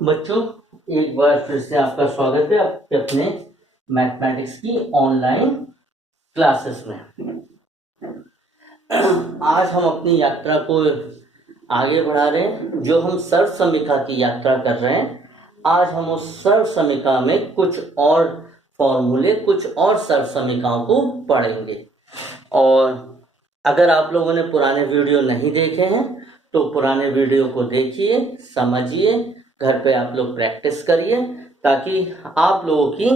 बच्चों, एक बार फिर से आपका स्वागत है आपके अपने मैथमेटिक्स की ऑनलाइन क्लासेस में। आज हम अपनी यात्रा को आगे बढ़ा रहे हैं। जो हम सर्व समीक्षा की यात्रा कर रहे हैं, आज हम उस सर्व समीक्षा में कुछ और फॉर्मूले, कुछ और सर्व समीक्षाओं को पढ़ेंगे। और अगर आप लोगों ने पुराने वीडियो नहीं देखे हैं तो पुराने वीडियो को देखिए, समझिए, घर पे आप लोग प्रैक्टिस करिए ताकि आप लोगों की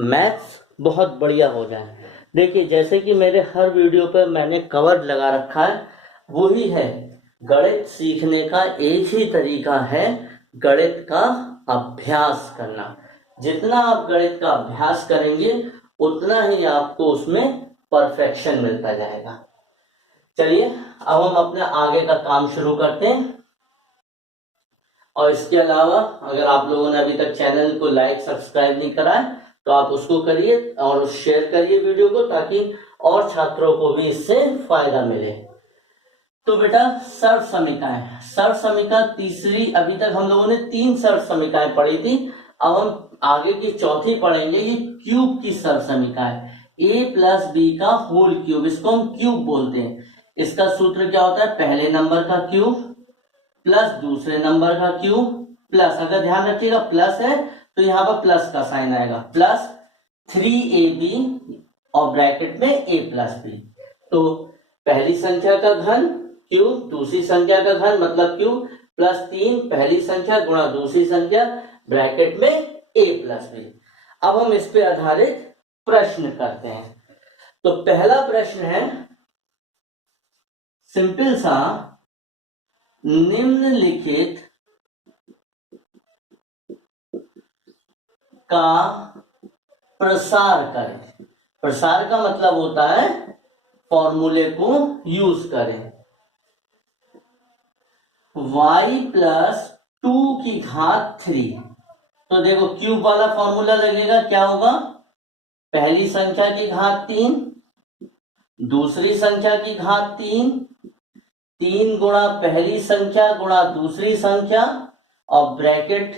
मैथ्स बहुत बढ़िया हो जाए। देखिए, जैसे कि मेरे हर वीडियो पर मैंने कवर लगा रखा है, वही है गणित सीखने का एक ही तरीका है, गणित का अभ्यास करना। जितना आप गणित का अभ्यास करेंगे उतना ही आपको उसमें परफेक्शन मिलता जाएगा। चलिए अब हम अपने आगे का काम शुरू करते हैं। और इसके अलावा अगर आप लोगों ने अभी तक चैनल को लाइक सब्सक्राइब नहीं करा है तो आप उसको करिए और शेयर करिए वीडियो को, ताकि और छात्रों को भी इससे फायदा मिले। तो बेटा, सर्व समीक्षा तीसरी, अभी तक हम लोगों ने 3 सर्व समीक्षाएं पढ़ी थी। अब हम आगे की चौथी पढ़ेंगे। ये क्यूब की सर्व समीक्षा है, a प्लस बी का होल क्यूब, इसको हम क्यूब बोलते हैं। इसका सूत्र क्या होता है? पहले नंबर का क्यूब प्लस दूसरे नंबर का क्यूब प्लस, अगर ध्यान रखिएगा प्लस है तो यहाँ पर प्लस का साइन आएगा, प्लस 3ab और ब्रैकेट में a प्लस बी। तो पहली संख्या का घन क्यूब, दूसरी संख्या का घन मतलब क्यूब, प्लस 3 पहली संख्या गुणा दूसरी संख्या ब्रैकेट में a प्लस बी। अब हम इस पे आधारित प्रश्न करते हैं। तो पहला प्रश्न है सिंपल सा, निम्नलिखित का प्रसार करें। प्रसार का मतलब होता है फॉर्मूले को यूज करें। y प्लस 2 की घात 3। तो देखो क्यूब वाला फॉर्मूला लगेगा, क्या होगा? पहली संख्या की घात 3, दूसरी संख्या की घात 3 गुणा पहली संख्या गुणा दूसरी संख्या, और ब्रैकेट,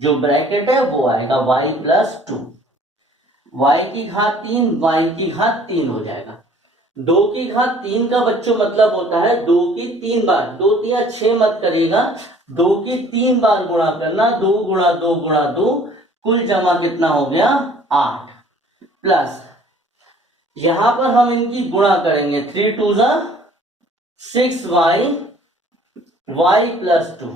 जो ब्रैकेट है वो आएगा y प्लस 2। y की घात 3 y की घात 3 हो जाएगा। 2 की घात 3 का बच्चों मतलब होता है 2 की 3 बार, 2 3 6 मत करिएगा, 2 की 3 बार गुणा करना, 2 गुणा 2 गुणा 2, कुल जमा कितना हो गया? 8, प्लस यहां पर हम इनकी गुणा करेंगे, 3 2 6y y प्लस 2।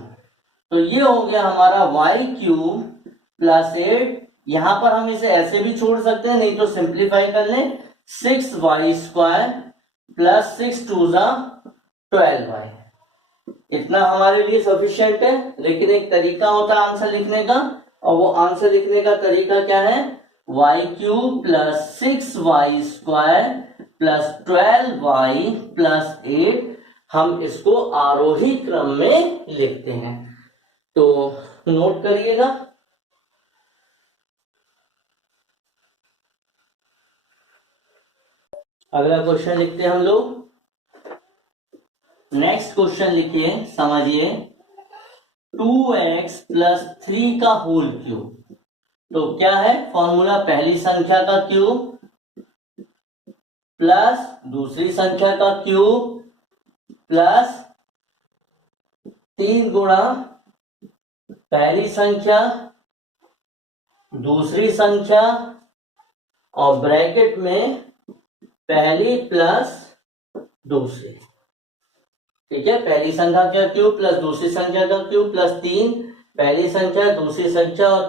तो ये हो गया हमारा y क्यूब प्लस 8। यहां पर हम इसे ऐसे भी छोड़ सकते हैं, नहीं तो सिंप्लीफाई कर लें, 6y स्क्वायर प्लस 6 2 12y। इतना हमारे लिए सफिशिएंट है। लेकिन एक तरीका होता है आंसर लिखने का, और वो आंसर लिखने का तरीका क्या है? y cube plus 6y square plus 12y plus 8। हम इसको आरोही क्रम में लिखते हैं, तो नोट करिएगा। अगला क्वेश्चन लिखते हैं हम लोग। नेक्स्ट क्वेश्चन लिखिए, समझिए, 2x प्लस 3 का होल क्यूब। तो क्या है फॉर्मूला? पहली संख्या का क्यूब प्लस दूसरी संख्या का क्यूब प्लस 3 गुणा पहली संख्या दूसरी संख्या और ब्रैकेट में पहली प्लस दूसरी। ठीक है, पहली संख्या का क्यूब प्लस दूसरी संख्या का क्यूब प्लस 3 पहली संख्या दूसरी संख्या और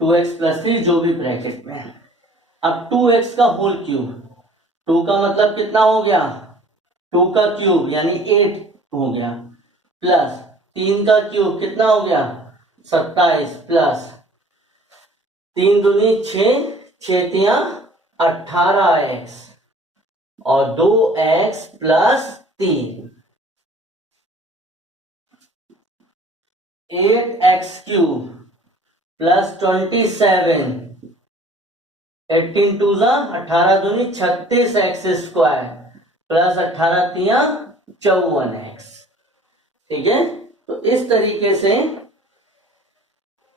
2x प्लस 3 जो भी ब्रैकेट में है। अब 2x का होल क्यूब, 2 का मतलब कितना हो गया? 2 का क्यूब यानी 8 हो गया, प्लस 3 का क्यूब कितना हो गया? 27, प्लस 3 दूनी 6, 6 तिया 18x और 2x plus 3, 8x cube plus 27, 18 2 18 दूनी 36x स्क्वायर प्लस 18 तिया 54x। ठीक है, तो इस तरीके से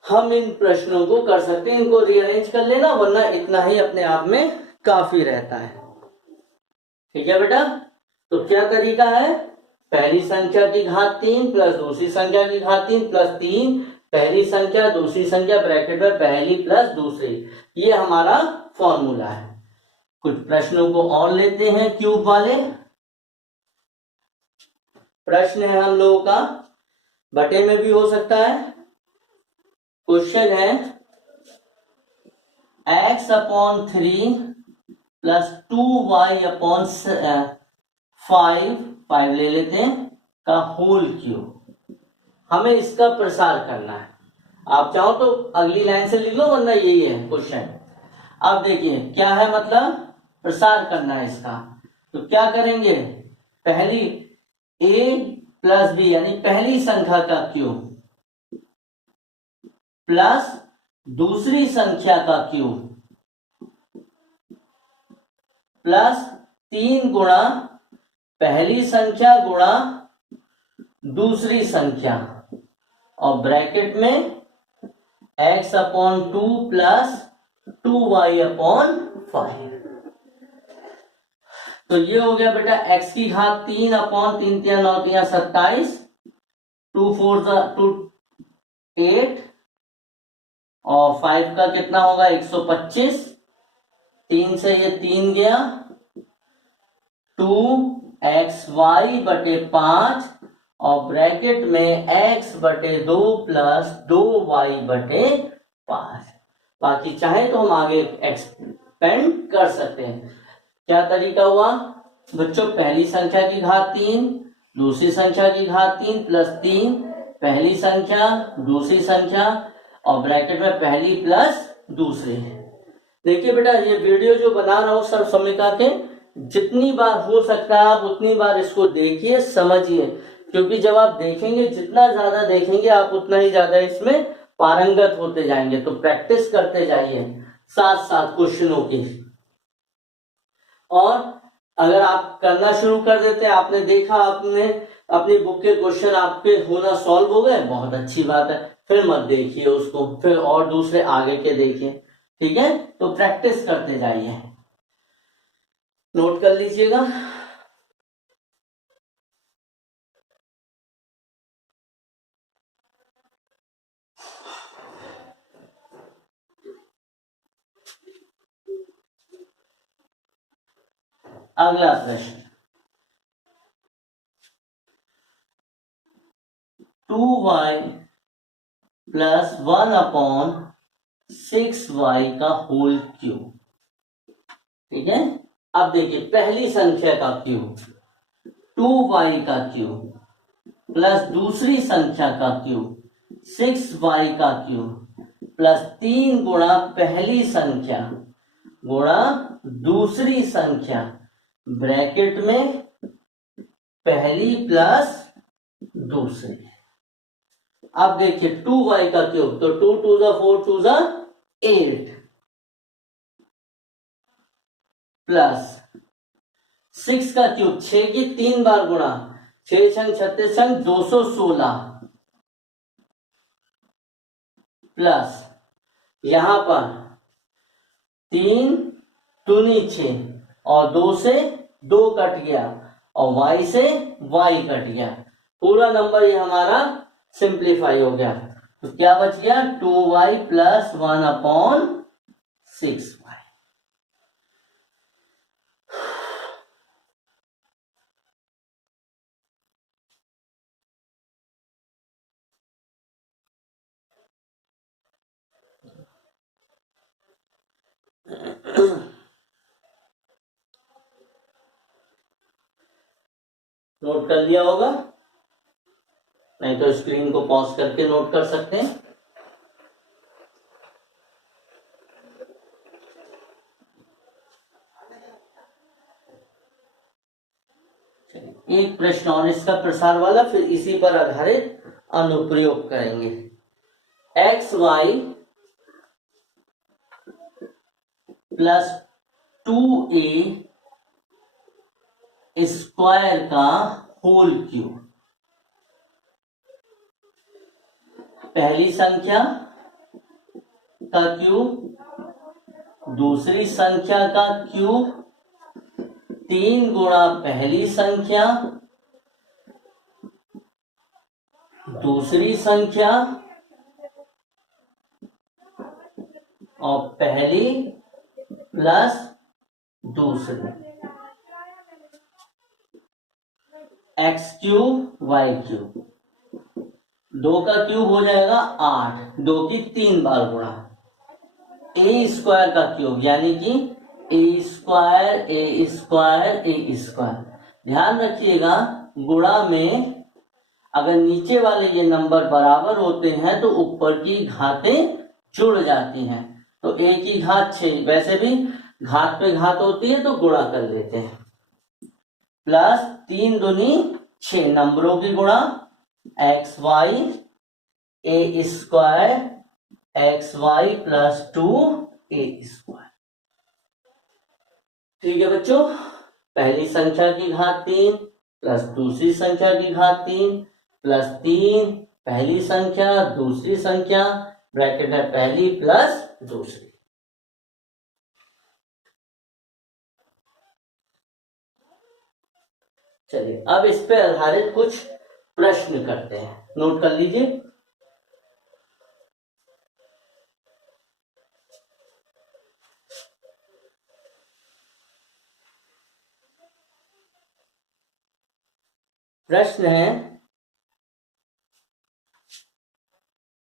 हम इन प्रश्नों को कर सकते हैं। इनको रीअरेंज कर लेना, वरना इतना ही अपने आप में काफी रहता है। ठीक है बेटा, तो क्या तरीका है, पहली संख्या की घात 3 प्लस दूसरी संख्या की घात 3 प्लस 3, पहली संख्या दूसरी संख्या ब्रैकेट में पहली प्लस दूसरी, ये हमारा फॉर्मूला है। कुछ प्रश्नों को और लेते हैं क्यूब वाले। प्रश्न है हम लोगों का, बटे में भी हो सकता है। क्वेश्चन है x/3 प्लस 2y/5 ले लेते हैं का होल क्यूब। हमें इसका प्रसार करना है। आप चाहो तो अगली लाइन से लिख लो, वरना यही है क्वेश्चन। अब देखिए क्या है, मतलब प्रसार करना है इसका। तो क्या करेंगे, पहली a प्लस b यानी पहली संख्या का क्यूब प्लस दूसरी संख्या का क्यूब प्लस 3 गुणा पहली संख्या गुणा दूसरी संख्या, और ब्रैकेट में x/2 प्लस 2y/5। तो ये हो गया बेटा x की घात 3/3, 3 9 3 27, 2 4 8, और 5 का कितना होगा 125, 3 से ये 3 गया, 2xy/5, और ब्रैकेट में x/2 प्लस 2y/5। बाकी चाहे तो हम आगे एक्सपेंड कर सकते हैं। क्या तरीका हुआ बच्चों, पहली संख्या की घात 3, दूसरी संख्या की घात 3 प्लस 3, पहली संख्या दूसरी संख्या, और ब्रैकेट में पहली प्लस दूसरी। देखिए बेटा, ये वीडियो जो बना रहा हूं सर्व समीका के, जितनी बार हो सकता है आप उतनी बार इसको देखिए, समझिए, क्योंकि जब आप देखेंगे, जितना ज्यादा देखेंगे आप उतना ही ज्यादा इसमें पारंगत होते जाएंगे। तो प्रैक्टिस करते जाइए साथ साथ क्वेश्चनों की। और अगर आप करना शुरू कर देते हैं, आपने देखा, आपने अपनी बुक के क्वेश्चन आपके होना सॉल्व हो गए, बहुत अच्छी बात है, फिर मत देखिए उसको, फिर और दूसरे आगे के देखिए। ठीक है, तो प्रैक्टिस करते जाइए, नोट कर लीजिएगा। अगला प्रश्न, 2y प्लस 1/6y का होल क्यूब। ठीक है, अब देखिए पहली संख्या का क्यूब 2y का क्यूब प्लस दूसरी संख्या का क्यूब 6y का क्यूब प्लस 3 गुणा पहली संख्या गुणा दूसरी संख्या, ब्रैकेट में पहली प्लस दूसरी। अब देखिए 2y का क्यूब, तो 2 2 4 2 8 प्लस 6 का क्यूब, 6 की 3 बार गुणा, 6 छंग 36 छंग 216 प्लस यहां पर 3 दूनी 6 और 2 से 2 कट गया और y से y कट गया, पूरा नंबर ये हमारा सिंप्लीफाई हो गया। तो क्या बच गया 2y प्लस 1/6y। नोट कर लिया होगा, नहीं तो स्क्रीन को पॉज करके नोट कर सकते हैं। एक प्रश्न और इसका प्रसार वाला, फिर इसी पर आधारित अनुप्रयोग करेंगे। xy प्लस 2a स्क्वायर का होल क्यूब। पहली संख्या का क्यूब, दूसरी संख्या का क्यूब, 3 गुणा पहली संख्या, दूसरी संख्या और पहली प्लस दूसरी, एक्स क्यूब वाई क्यूब। 2 का क्यूब हो जाएगा 8, 2 की 3 बार गुणा, ए स्क्वायर का क्यूब यानी कि ए स्क्वायर ए स्क्वायर ए स्क्वायर। ध्यान रखिएगा गुणा में अगर नीचे वाले ये नंबर बराबर होते हैं तो ऊपर की घातें जुड़ जाती हैं। तो a की घात 6, वैसे भी घात पे घात होती है तो गुणा कर लेते हैं, प्लस 3 दूनी 6 नंबरों की गुणा, एक्स वाई ए स्क्वायर एक्स वाई प्लस 2 ए स्क्वायर। ठीक है बच्चों, पहली संख्या की घात 3 प्लस दूसरी संख्या की घात 3 प्लस 3 पहली संख्या दूसरी संख्या, ब्रैकेट है पहली प्लस दूसरी। चलिए अब इस पे आधारित कुछ प्रश्न करते हैं, नोट कर लीजिए। प्रश्न है,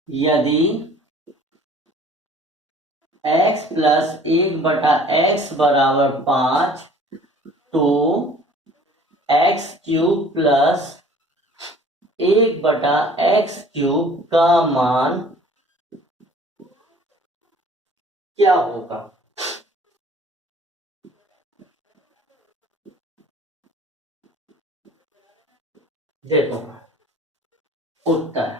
यदि x प्लस 1/x बराबर 5 तो x cube plus 1/x cube का मान क्या होगा? देखो उत्तर,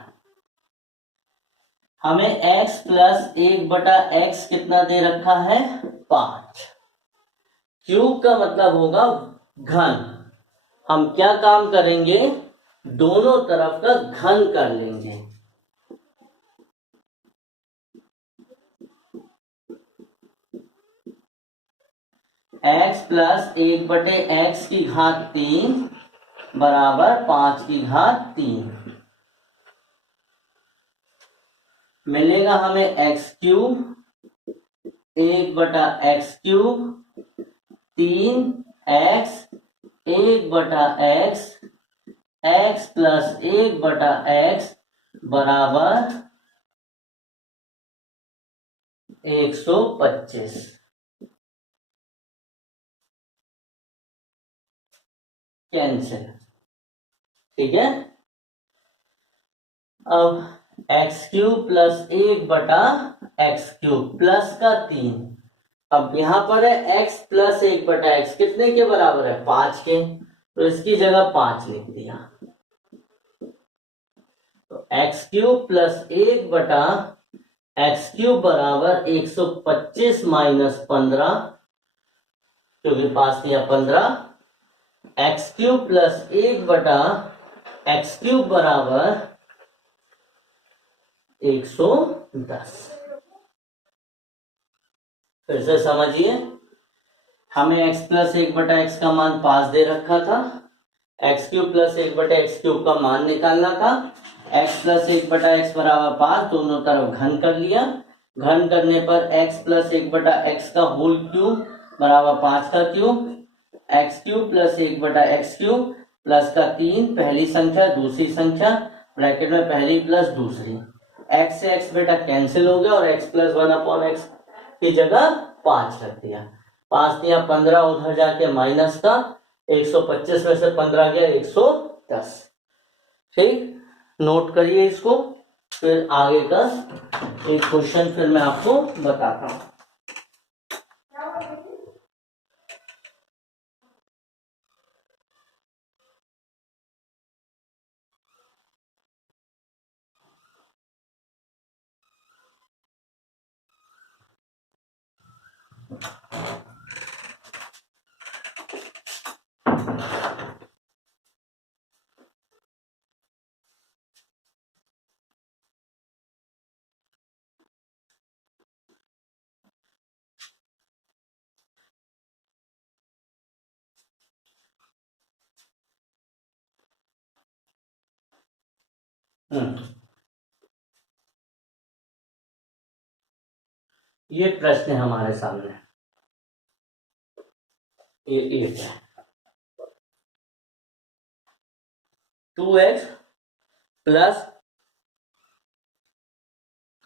हमें x प्लस 1/x कितना दे रखा है? 5। क्यूब का मतलब होगा घन। हम क्या काम करेंगे? दोनों तरफ का घन कर लेंगे। x प्लस 1/x की घात 3 बराबर 5 की घात 3 मिलेगा हमें x cube 1/x cube 3x 1/x x plus 1/x बराबर 125। कैंसिल। ठीक है, अब x cube plus 1/x cube plus का 3, अब यहां पर है x प्लस 1/x कितने के बराबर है? 5 के, तो इसकी जगह 5 लिख दिया। तो x cube plus 1/x cube बराबर 125 माइनस 15, क्योंकि पास दिया 15, x cube plus 1/x cube बराबर 110। फिर से समझिए, हमें x प्लस 1/x का मान 5 दे रखा था, x cube plus 1/x cube का मान निकालना था। x प्लस 1/x बराबर 5, दोनों तरफ घन कर लिया। घन करने पर x प्लस 1/x का होल क्यूब बराबर 5 का cube, x cube plus 1/x cube plus का 3 पहली संख्या दूसरी संख्या, ब्रैकेट में पहली प्लस दूसरी, x से x बेटा कैंसिल हो गया और x प्लस 1/x की जगह 5 रख दिया। 5 दिया 15, उधर जाके माइनस का 125 में से 15 गया 110। ठीक, नोट करिए इसको, फिर आगे का एक क्वेश्चन फिर मैं आपको बताता हूं। ये प्रश्न है हमारे सामने, ये 8 है। 2x प्लस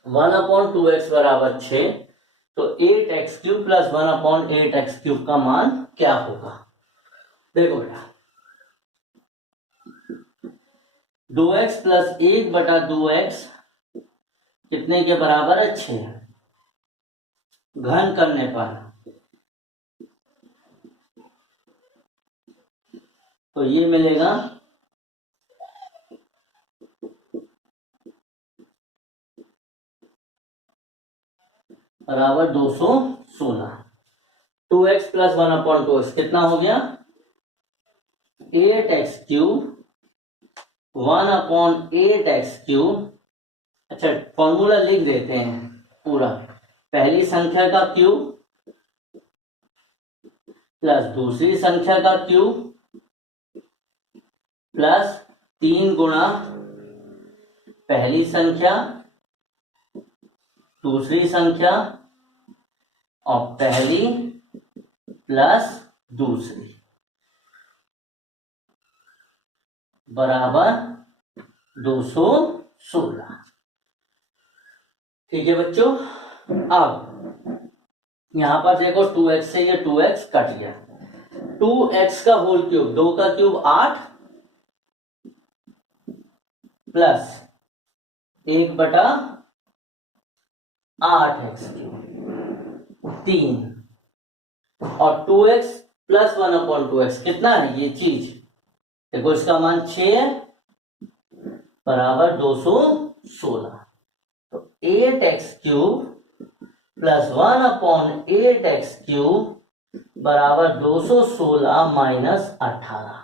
1/2x बराबर 6, तो 8x³ प्लस 1/8x³ का मान क्या होगा? देखो बेटा, 2x प्लस 1/2x कितने के बराबर है? 6। घन करने पर तो ये मिलेगा बराबर 216। 2x प्लस 1/2x कितना हो गया? 8x³ 1/8x³। अच्छा, फॉर्मूला लिख देते हैं पूरा। पहली संख्या का क्यूब प्लस दूसरी संख्या का क्यूब प्लस 3 गुणा पहली संख्या दूसरी संख्या और पहली प्लस दूसरी बराबर 216। ठीक है बच्चों, अब यहां पर देखो 2x से ये 2x कट गया। 2x का होल क्यूब, 2 का क्यूब 8 प्लस 1/8x³ 3 और 2x प्लस 1/2x कितना है? ये चीज देखो, इसका मान 6 है बराबर 216। तो 8x³ प्लस 1/8x³ बराबर 216 माइनस 18।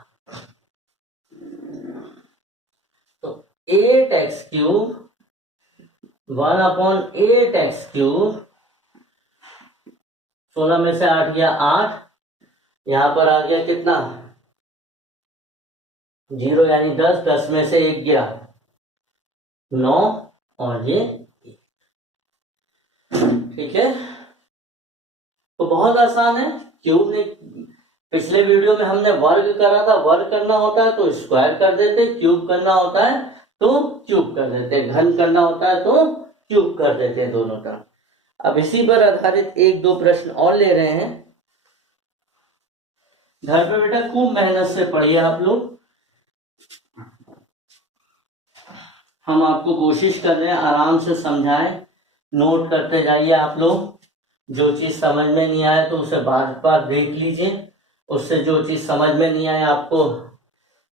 तो 8x³ 1/8x³, 16 में से 8 गया 8, यहां पर आ गया कितना? 0 यानी 10, 10 में से 1 गया 9 और ये 1। ठीक है, तो बहुत आसान है। क्यूब ने पिछले वीडियो में हमने वर्ग करा था, वर्ग करना होता है तो स्क्वायर कर देते, क्यूब करना होता है तो क्यूब कर देते, घन करना होता है तो क्यूब कर देते हैं दोनों तरफ। अब इसी पर आधारित 1-2 प्रश्न और ले रहे हैं। घर पे बेटा खूब मेहनत से पढ़िए आप लोग। हम आपको कोशिश कर रहे हैं आराम से समझाएं, नोट करते जाइए आप लोग। जो चीज समझ में नहीं आए तो उसे बार बार देख लीजिए, उससे जो चीज समझ में नहीं आए आपको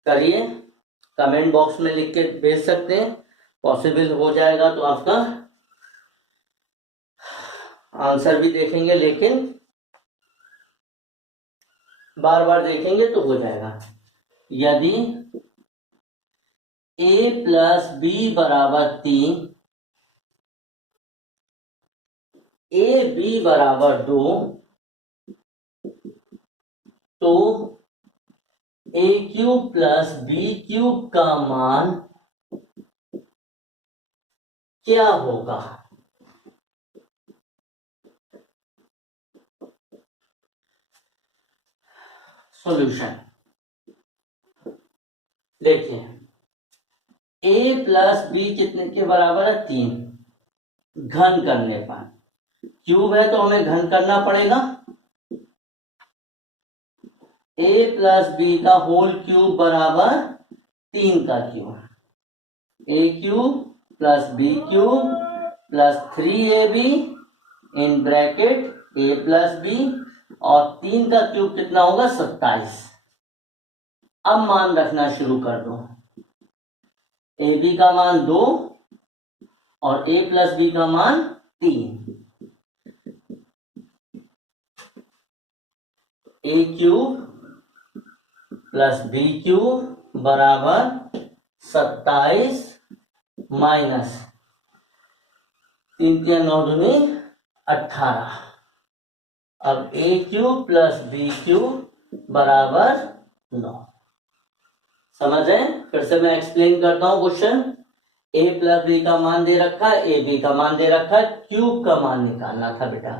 करिए, कमेंट बॉक्स में लिख के भेज सकते हैं। पॉसिबल हो जाएगा तो आपका आंसर भी देखेंगे, लेकिन बार बार देखेंगे तो हो जाएगा। यदि a प्लस b बराबर 3, a b बराबर 2, तो a³ प्लस b³ का मान क्या होगा? सॉल्यूशन देखिए, a प्लस b कितने के बराबर है? 3। घन करने पर, क्यूब है तो हमें घन करना पड़ेगा। a प्लस b का होल क्यूब बराबर 3 का cube, a³ plus b³ plus 3ab in bracket a plus b, और 3 का क्यूब कितना होगा? 27। अब मान रखना शुरू कर दो। ab का मान 2 और a प्लस b का मान 3। a³ प्लस b³ बराबर 27 माइनस 3 3 9 दूनी 18। अब a³ प्लस b³ बराबर 9। समझ रहे हैं? फिर से मैं एक्सप्लेन करता हूं क्वेश्चन। ए प्लस बी का मान दे रखा है, ए बी का मान दे रखा है, क्यूब का मान निकालना था बेटा।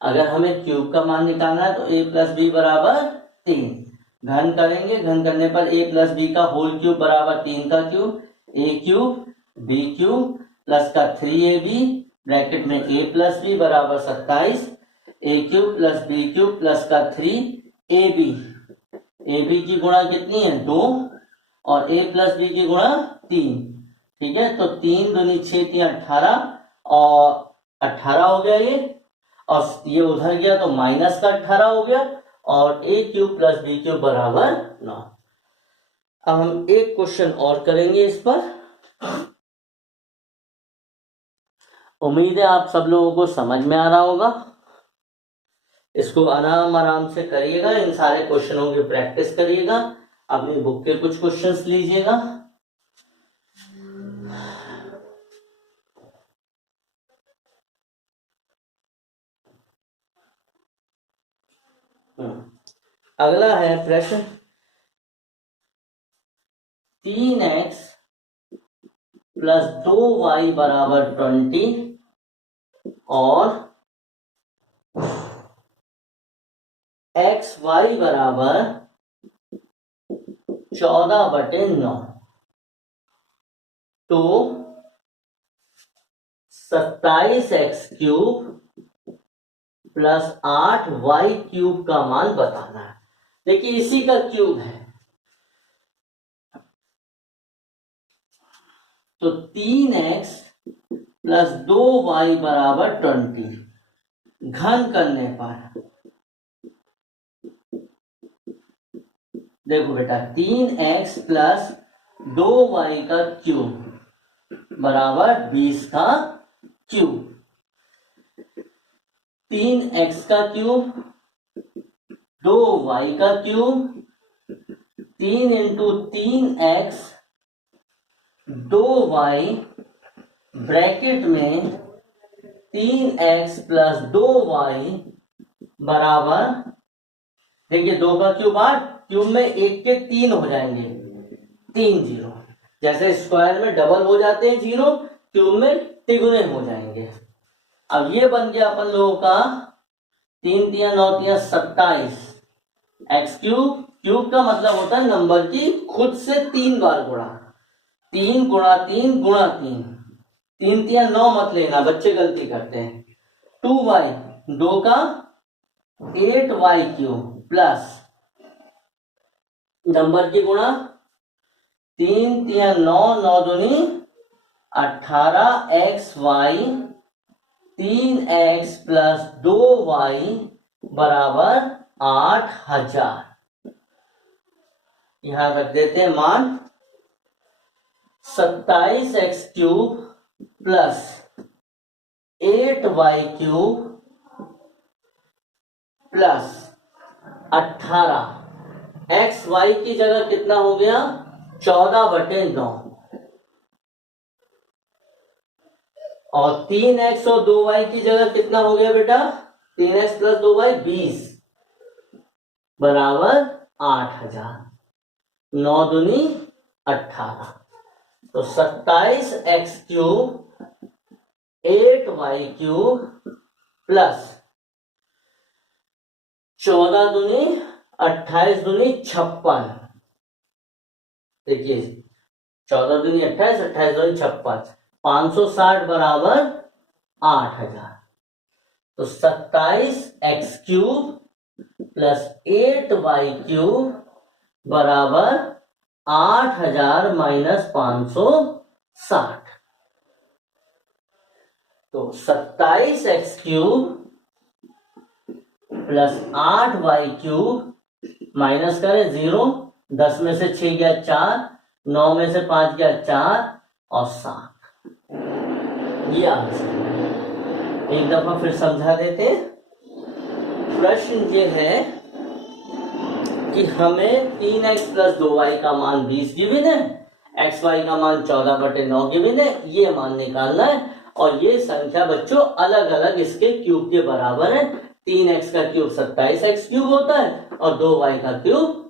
अगर हमें क्यूब का मान निकालना है तो ए प्लस बी बराबर 3, घन करेंगे, घन करने पर ए प्लस बी का होल क्यूब बराबर 3 का क्यूब, A cube B cube plus का 3ab ब्रैकेट में ए प्लस बी बराबर 27, A cube plus B cube plus का 3ab, ab की गुणा कितनी है 2 और a प्लस बी की गुणा 3, ठीक है। तो 3 दूनी 6 3 18 और 18 हो गया ये, और ये उधर गया तो माइनस का 18 हो गया, और a cube plus B cube बराबर 9। अब हम एक क्वेश्चन और करेंगे इस पर। उम्मीद है आप सब लोगों को समझ में आ रहा होगा। इसको आराम आराम से करिएगा, इन सारे क्वेश्चनों की प्रैक्टिस करिएगा, अपनी बुक के कुछ क्वेश्चंस लीजिएगा। अगला है प्रश्न 3x प्लस 2y बराबर 20 और xy बराबर 14/9, तो 27x cube plus 8y cube का मान बताना है। देखिए इसी का क्यूब है, तो 3x प्लस 2y बराबर 20, घन करने पर देखो बेटा 3x प्लस 2y का क्यूब बराबर 20 का क्यूब, 3x का क्यूब 2y का cube 3 into 3x 2y bracket में 3x प्लस 2y बराबर, देखिए 2 का क्यूब 8, क्यूब में 1 के 3 हो जाएंगे, 3 जीरो, जैसे स्क्वायर में डबल हो जाते हैं जीरो, क्यूब में तिगुने हो जाएंगे। अब ये बन गया अपन लोगों का 3 3 9 3 27 एक्स क्यूब, क्यूब का मतलब होता है नंबर की खुद से 3 बार गुणा, 3 गुणा 3 गुणा 3, 3 3 9 मत लेना, बच्चे गलती करते हैं। 2y 2 का 8y क्यूब प्लस नंबर की गुणा 3 3 9 9 दूनी 18 xy 3x प्लस 2y बराबर 8000। यहां रख देते हैं मान 27x cube plus 8y cube plus 18, xy की जगह कितना हो गया 14/9, और 3x और 2y की जगह कितना हो गया बेटा 3x प्लस 2y 20 बराबर 8000, 9 दूनी 18, तो 27x cube 8y cube plus 14 दूनी 28 दूनी 56, देखिए 14 दूनी 28, 28 दूनी 56, 560 बराबर 8000, तो 27x cube plus 8y cube बराबर 8000 माइनस 560, तो 27x cube plus 8y cube minus करें 0, 10 में से 6 गया 4, 9 में से 5 गया 4 और 7, ये आंसर है। एक दफा फिर समझा देते हैं। प्रश्न ये है कि हमें 3x प्लस 2y का मान 20 गिवन है, xy का मान 14/9 गिवन है, ये मान निकालना है, और ये संख्या बच्चों अलग अलग इसके क्यूब के बराबर है। 3x का क्यूब 27x क्यूब होता है और 2y का क्यूब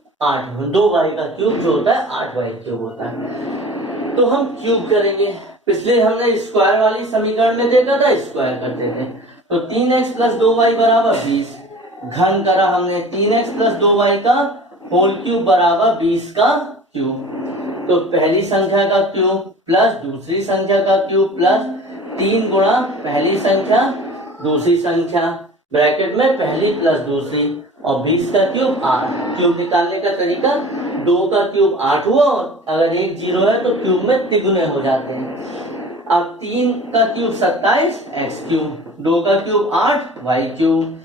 2y का क्यूब जो होता है 8y क्यूब होता है। तो हम क्यूब करेंगे, पिछले हमने स्क्वायर वाली समीकरण में देखा था, स्क्वायर करते थे। तो 3x + 2y बराबर 20, घन करा हमने 3x + 2y का होल क्यूब बराबर 20 का क्यूब। तो पहली संख्या का क्यूब प्लस दूसरी संख्या का क्यूब प्लस 3 गुणा पहली संख्या दूसरी संख्या, ब्रैकेट में पहली प्लस दूसरी, और 20 का क्यूब 8। क्यूब निकालने का तरीका, 2 का क्यूब 8 हुआ, और अगर एक 0 है तो क्यूब में तिगुने हो जाते हैं। अब 3 का क्यूब 27 x क्यूब, 2 का क्यूब 8 y क्यूब,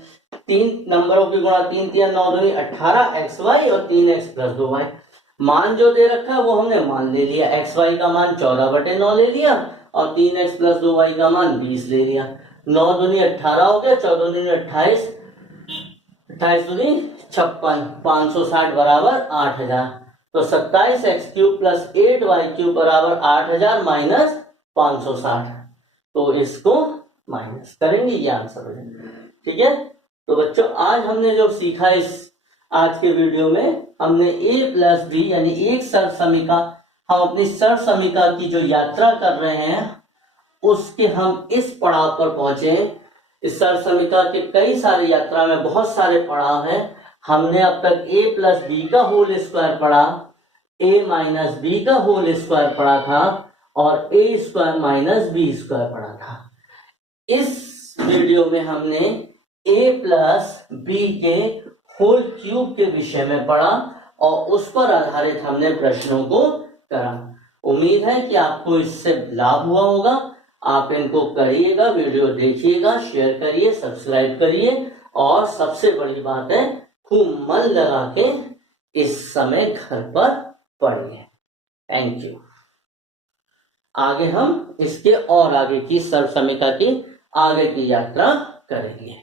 3 नंबरों की गुणा 3 3 9 2 18 xy और 3x + 2y। मान जो दे रखा है वो हमने मान ले लिया, xy का मान 14/9 ले लिया और 3x + 2y का मान 20 ले लिया। 9 दूनी 18 हो गया, 14 दूनी 28, 28 दूनी 56, 560 बराबर 8000। तो 27x³ + 8y³ बराबर 8000 माइनस 560। तो इसको माइनस करेंगे, ये आंसर हो जाएगा। ठीक है, तो बच्चों आज हमने जो सीखा इस आज के वीडियो में, हमने a + b यानी एक सर समीका, हम अपनी सर समीका की जो यात्रा कर रहे हैं उसके हम इस पड़ाव पर पहुंचे। इस सर समीका के कई सारे यात्रा में बहुत सारे पड़ाव हैं। हमने अब तक a + b का होल स्क्वायर पढ़ा, a - b का होल स्क्वायर पढ़ा था और a² - b² पढ़ा था। इस वीडियो में हमने a + b के होल क्यूब के विषय में पढ़ा और उस पर आधारित हमने प्रश्नों को करा। उम्मीद है कि आपको इससे लाभ हुआ होगा। आप इनको करिएगा, वीडियो देखिएगा, शेयर करिए, सब्सक्राइब करिए और सबसे बड़ी बात है खूब मन लगा के इस समय घर पर पढ़िए। Thank you. आगे हम इसके और आगे की सर समीका की आगे की यात्रा करेंगे।